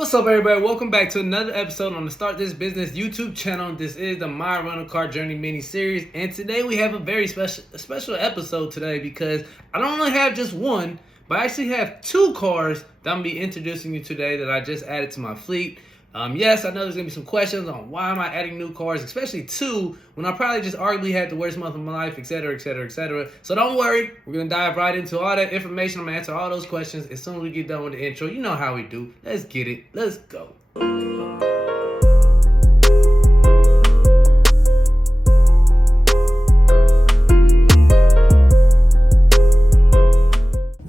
What's up, everybody? Welcome back to another episode on the Start This Business YouTube channel. This is the My Rental Car Journey mini series, and today we have a very special episode today because I don't only have just one, but I actually have two cars that I'm gonna be introducing you today that I just added to my fleet. Yes, I know there's gonna be some questions on why am I adding new cars, especially two, when I probably just arguably had the worst month of my life, etc., etc., etc. So don't worry, we're gonna dive right into all that information. I'm gonna answer all those questions as soon as we get done with the intro. You know how we do. Let's get it. Let's go.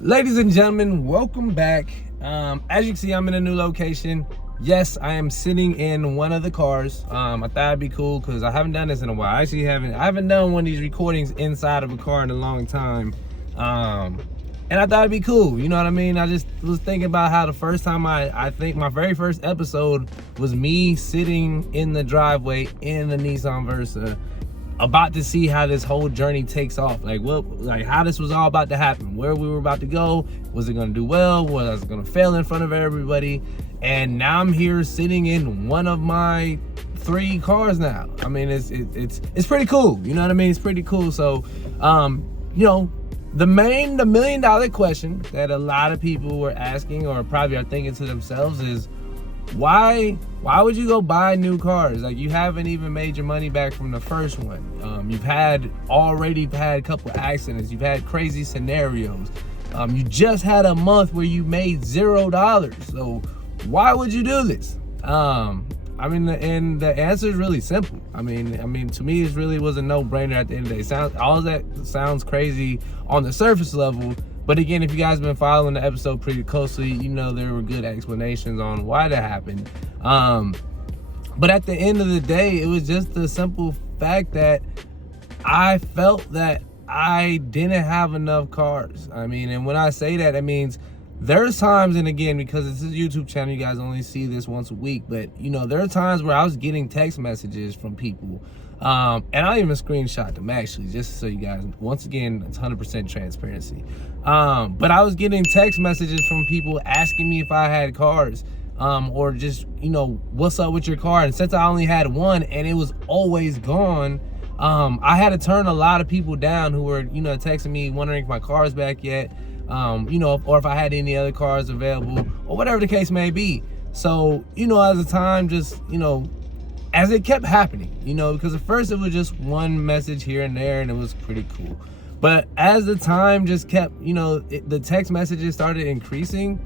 Ladies and gentlemen, welcome back. As you can see, I'm in a new location. Yes, I am sitting in one of the cars. I thought it'd be cool because I haven't done this in a while. I haven't done one of these recordings inside of a car in a long time. And I thought it'd be cool. You know what I mean? I just was thinking about how the first time I think my very first episode was me sitting in the driveway in the Nissan Versa, about to see how this whole journey takes off, how this was all about to happen, where we were about to go, was it going to do well, was it going to fail in front of everybody. And now I'm here sitting in one of my three cars now. I mean, it's pretty cool, you know what I mean? It's pretty cool. So you know, the $1 million question that a lot of people were asking or probably are thinking to themselves is, why would you go buy new cars? Like, you haven't even made your money back from the first one. You've already had a couple accidents. You've had crazy scenarios. You just had a month where you made $0. So why would you do this? I mean, and the answer is really simple. I mean, to me, it really was a no-brainer at the end of the day. All of that sounds crazy on the surface level. But again, if you guys have been following the episode pretty closely, you know there were good explanations on why that happened. But at the end of the day, it was just the simple fact that I felt that I didn't have enough cars. I mean, and when I say that, it means there's times, and again, because this is a YouTube channel, you guys only see this once a week, but you know, there are times where I was getting text messages from people. And I'll even screenshot them actually, just so you guys, once again, it's 100% transparency. But I was getting text messages from people asking me if I had cars, or just, you know, what's up with your car? And since I only had one and it was always gone, I had to turn a lot of people down who were, you know, texting me wondering if my car's back yet, you know, or if I had any other cars available or whatever the case may be. So, you know, as the time just, you know, as it kept happening, you know, because at first it was just one message here and there and it was pretty cool. But as the time just kept, you know, the text messages started increasing,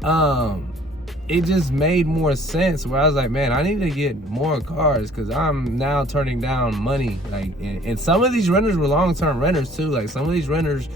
it just made more sense where I was like, man, I need to get more cars because I'm now turning down money. Like, and some of these renters were long-term renters too. Like, some of these renters,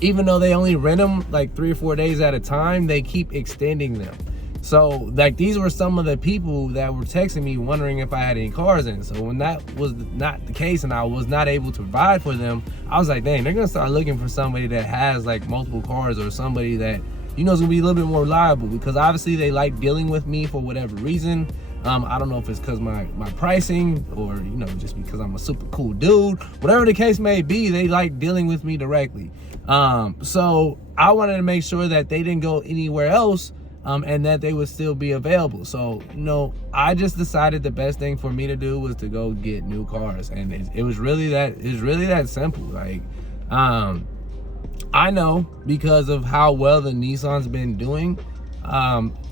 even though they only rent them like 3 or 4 days at a time, they keep extending them. So, like, these were some of the people that were texting me wondering if I had any cars in. So when that was not the case and I was not able to provide for them, I was like, dang, they're gonna start looking for somebody that has like multiple cars, or somebody that, you know, is gonna be a little bit more reliable, because obviously they like dealing with me for whatever reason. I don't know if it's because my pricing, or, you know, just because I'm a super cool dude. Whatever the case may be, they like dealing with me directly. So I wanted to make sure that they didn't go anywhere else, and that they would still be available. So, you know, I just decided the best thing for me to do was to go get new cars, and it was really that simple. Like, I know because of how well the Nissan's been doing,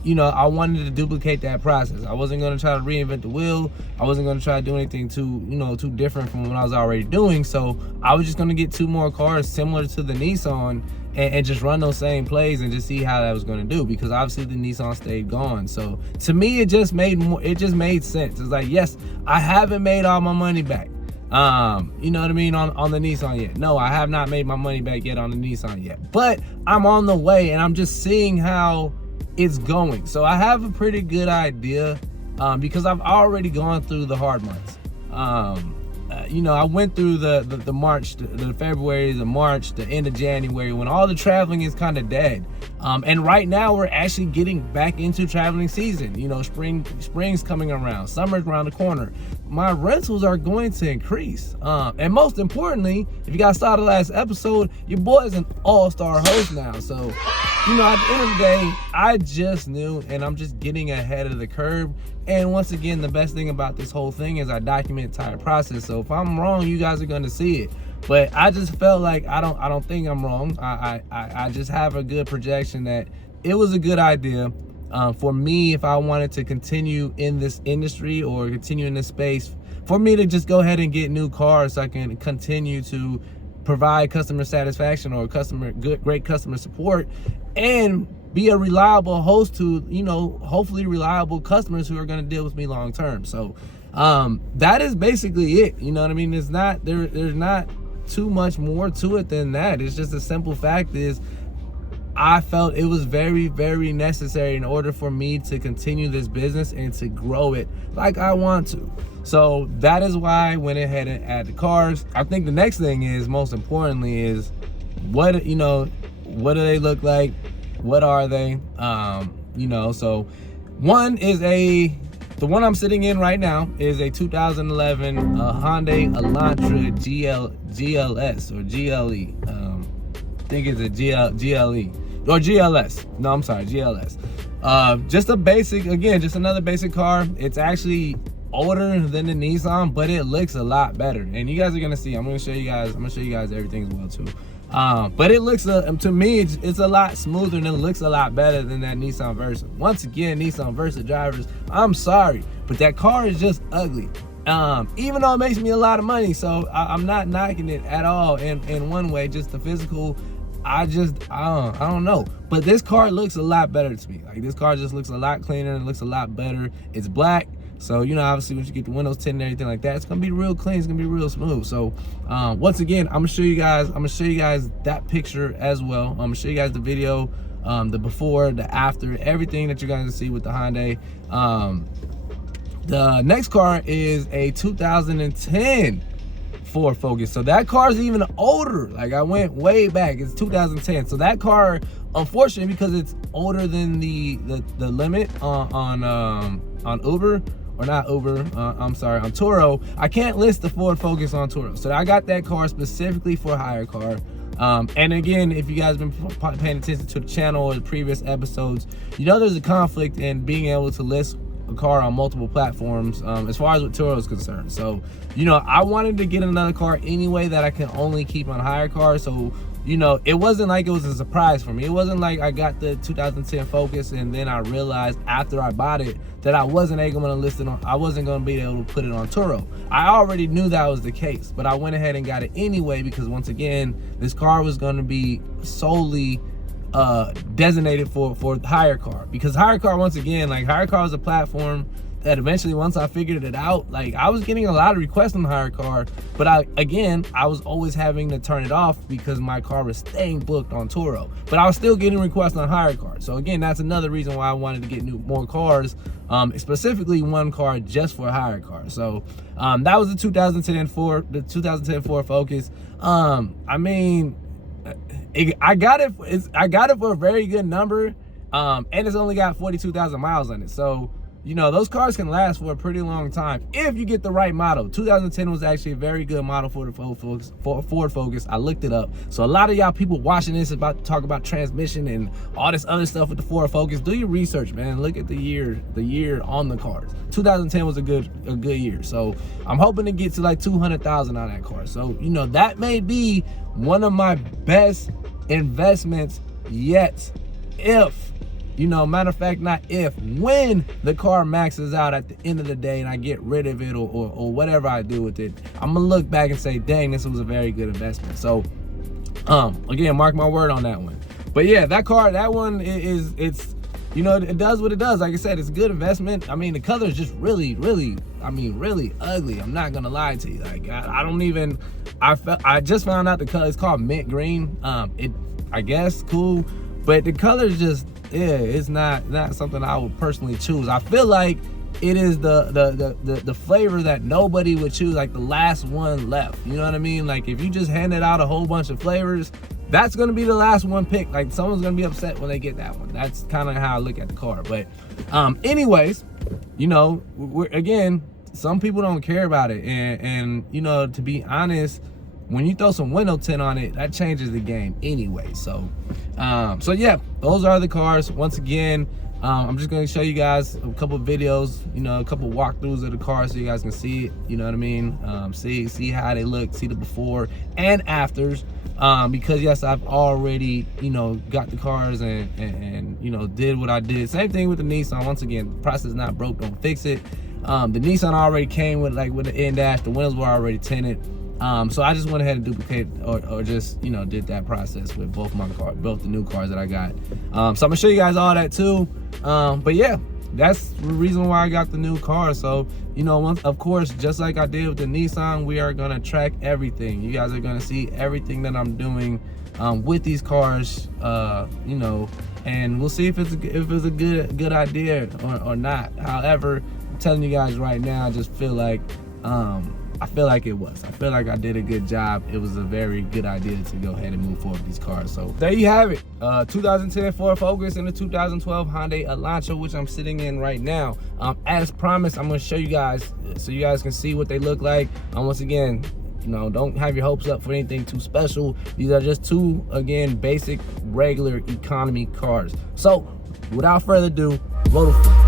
you know, I wanted to duplicate that process. I wasn't going to try to reinvent the wheel. I wasn't going to try to do anything too different from what I was already doing. So I was just going to get 2 more cars similar to the Nissan, and just run those same plays and just see how that was going to do, because obviously the Nissan stayed gone. So to me, it just made sense. It's like, yes, I haven't made all my money back, you know what I mean, on the Nissan yet. No, I have not made my money back yet on the Nissan yet, but I'm on the way, and I'm just seeing how it's going. So I have a pretty good idea, because I've already gone through the hard months. You know, I went through the March, the February, the March, the end of January, when all the traveling is kind of dead. And right now we're actually getting back into traveling season. You know, spring's coming around, summer's around the corner. My rentals are going to increase. And most importantly, if you guys saw the last episode, your boy is an all-star host now. So you know, at the end of the day, I just knew, and I'm just getting ahead of the curve. And once again, the best thing about this whole thing is I document the entire process. So if I'm wrong, you guys are gonna see it. But I just felt like I don't think I'm wrong. I just have a good projection that it was a good idea for me, if I wanted to continue in this industry or continue in this space, for me to just go ahead and get new cars so I can continue to provide customer satisfaction or great customer support, and be a reliable host to, you know, hopefully reliable customers who are going to deal with me long term. So that is basically it. You know what I mean? It's not there's not too much more to it than that. It's just a simple fact is I felt it was very, very necessary in order for me to continue this business and to grow it like I want to. So that is why I went ahead and added the cars. I think the next thing is, most importantly, is what, you know, what do they look like? What are they? You know, so one is the one I'm sitting in right now is a 2011 Hyundai Elantra GLS or GLE. I think it's a GLE or GLS. No, I'm sorry, GLS. Just a basic, again, just another basic car. It's actually older than the Nissan, but it looks a lot better. And you guys are gonna see. I'm gonna show you guys everything as well too. But it looks, to me, it's a lot smoother and it looks a lot better than that Nissan Versa. Once again, Nissan Versa drivers, I'm sorry, but that car is just ugly. Even though it makes me a lot of money, so I'm not knocking it at all in one way, just the physical. I don't know, but this car looks a lot better to me. Like, this car just looks a lot cleaner, it looks a lot better. It's black, so you know, obviously once you get the windows tinted and everything like that, it's gonna be real clean, it's gonna be real smooth. So once again, I'm gonna show you guys that picture as well. I'm gonna show you guys the video, the before, the after, everything that you're gonna see with the Hyundai. The next car is a 2010 Ford Focus. So that car is even older. Like, I went way back. It's 2010. So that car, unfortunately, because it's older than the limit on Uber, or not Uber, I'm sorry, on Turo, I can't list the Ford Focus on Turo. So I got that car specifically for a hire car. And again, if you guys have been paying attention to the channel or the previous episodes, you know there's a conflict in being able to list a car on multiple platforms, as far as what Turo is concerned. So, you know, I wanted to get another car anyway that I can only keep on hire cars. So, you know, it wasn't like it was a surprise for me. It wasn't like I got the 2010 Focus and then I realized after I bought it that I wasn't able to list it on, I wasn't going to be able to put it on Turo. I already knew that was the case, but I went ahead and got it anyway because, once again, this car was going to be solely designated for hire car. Because hire car, once again, like, hire car is a platform that eventually, once I figured it out, like, I was getting a lot of requests on the hire car, but I was always having to turn it off because my car was staying booked on Turo, but I was still getting requests on hire car. So again, that's another reason why I wanted to get more cars, specifically one car just for a hire car. So that was the 2010 Ford Focus. I mean, I got it for a very good number, and it's only got 42,000 miles on it. So, you know, those cars can last for a pretty long time if you get the right model. 2010 was actually a very good model for the Ford Focus. I looked it up. So a lot of y'all people watching this about to talk about transmission and all this other stuff with the Ford Focus. Do your research, man. Look at the year on the cars. 2010 was a good year. So I'm hoping to get to like 200,000 on that car. So, you know, that may be one of my best investments yet, if, you know, matter of fact, not if, when the car maxes out at the end of the day and I get rid of it or whatever I do with it, I'm gonna look back and say, dang, this was a very good investment. So again, mark my word on that one. But yeah, that car, that one it's you know, it does what it does. Like I said, it's a good investment. I mean, the color is just really ugly. I'm not gonna lie to you. Like, I just found out the color. It's called mint green. I guess cool, but the color is just, yeah, it's not something I would personally choose. I feel like it is the flavor that nobody would choose, like the last one left. You know what I mean? Like, if you just handed out a whole bunch of flavors, that's gonna be the last one picked. Like, someone's gonna be upset when they get that one. That's kind of how I look at the car. But anyways, you know, again, some people don't care about it, and you know, to be honest, when you throw some window tint on it, that changes the game anyway. So So yeah, those are the cars. Once again, I'm just gonna show you guys a couple videos, you know, a couple walkthroughs of the car so you guys can see it, you know what I mean? See how they look, see the before and afters. Because yes, I've already, you know, got the cars and you know, did what I did. Same thing with the Nissan. Once again, the process not broke, don't fix it. The Nissan already came with the in-dash, the windows were already tinted. So I just went ahead and duplicated or just, you know, did that process with both the new cars that I got. So I'm gonna show you guys all that too. But yeah, that's the reason why I got the new car. So, you know, of course, just like I did with the Nissan, we are gonna track everything. You guys are gonna see everything that I'm doing with these cars, you know, and we'll see if it's a good idea or not. However, I'm telling you guys right now, I just feel like I feel like it was. I feel like I did a good job. It was a very good idea to go ahead and move forward with these cars. So there you have it. 2010 Ford Focus and the 2012 Hyundai Elantra, which I'm sitting in right now. As promised, I'm going to show you guys so you guys can see what they look like. Once again, you know, don't have your hopes up for anything too special. These are just two, again, basic, regular economy cars. So without further ado, roll the film.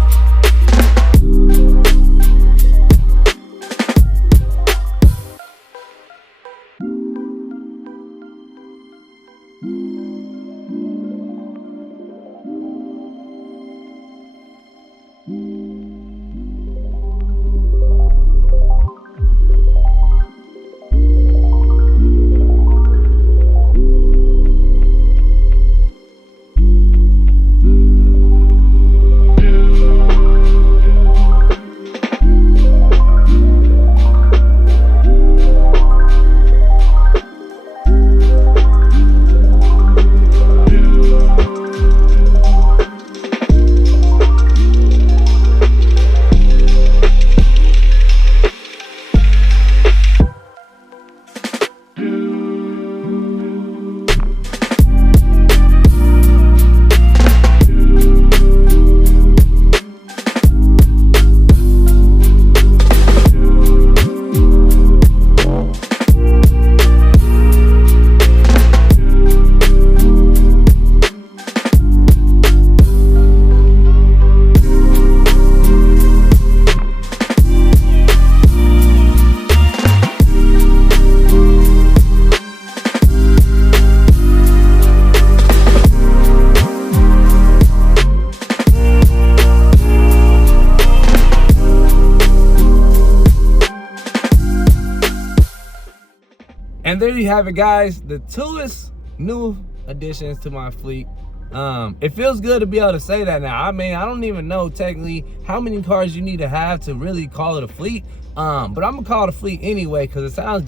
And there you have it, guys, the newest new additions to my fleet. It feels good to be able to say that now. I mean, I don't even know technically how many cars you need to have to really call it a fleet. But I'm gonna call it a fleet anyway because it sounds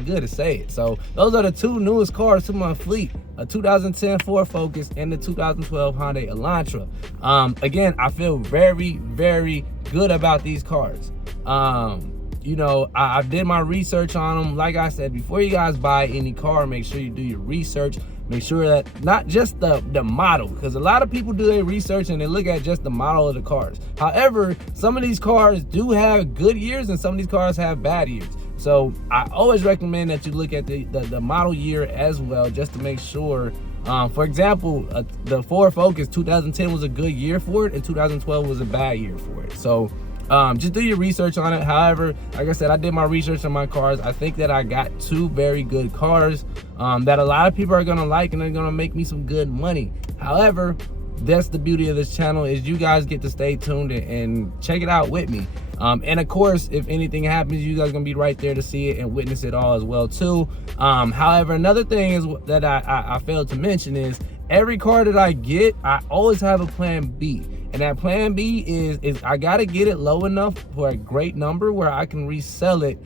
good to say it. So those are the two newest cars to my fleet: a 2010 Ford Focus and the 2012 Hyundai Elantra. Again, I feel very, very good about these cars. You know, I did my research on them. Like I said, before you guys buy any car, make sure you do your research. Make sure that not just the model, because a lot of people do their research and they look at just the model of the cars. However, some of these cars do have good years and some of these cars have bad years. So I always recommend that you look at the model year as well, just to make sure. For example, the Ford Focus 2010 was a good year for it and 2012 was a bad year for it. So just do your research on it. However, like I said, I did my research on my cars. I think that I got two very good cars that a lot of people are gonna like and they're gonna make me some good money. However, that's the beauty of this channel, is you guys get to stay tuned and check it out with me. And of course, if anything happens, you guys are gonna be right there to see it and witness it all as well too. However, another thing is that I failed to mention is every car that I get, I always have a plan B. And that plan B is I gotta get it low enough for a great number where I can resell it,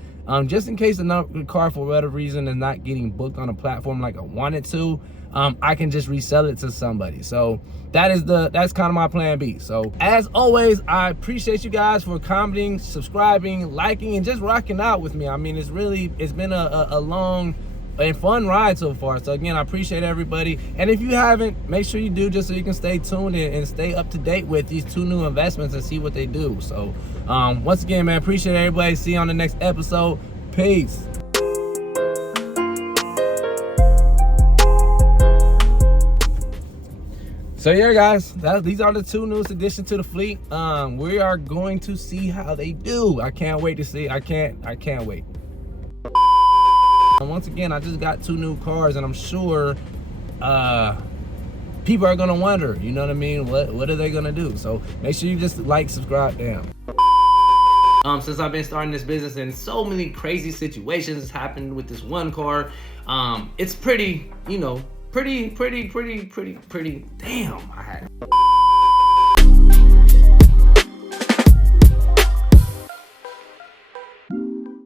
just in case the car for whatever reason is not getting booked on a platform like I want it to. I can just resell it to somebody. So that's kind of my plan B. So as always, I appreciate you guys for commenting, subscribing, liking, and just rocking out with me. I mean, it's been a long and fun ride so far. So again, I appreciate everybody. And if you haven't, make sure you do, just so you can stay tuned and stay up to date with these two new investments and see what they do. So once again, man, appreciate everybody. See you on the next episode. Peace. So yeah, guys, these are the 2 newest additions to the fleet. We are going to see how they do. I can't wait to see. I can't wait. And once again, I just got 2 new cars, and I'm sure people are gonna wonder, you know what I mean? What are they gonna do? So make sure you just like, subscribe, damn. Since I've been starting this business, and so many crazy situations happened with this one car, it's pretty, you know, pretty, damn, I had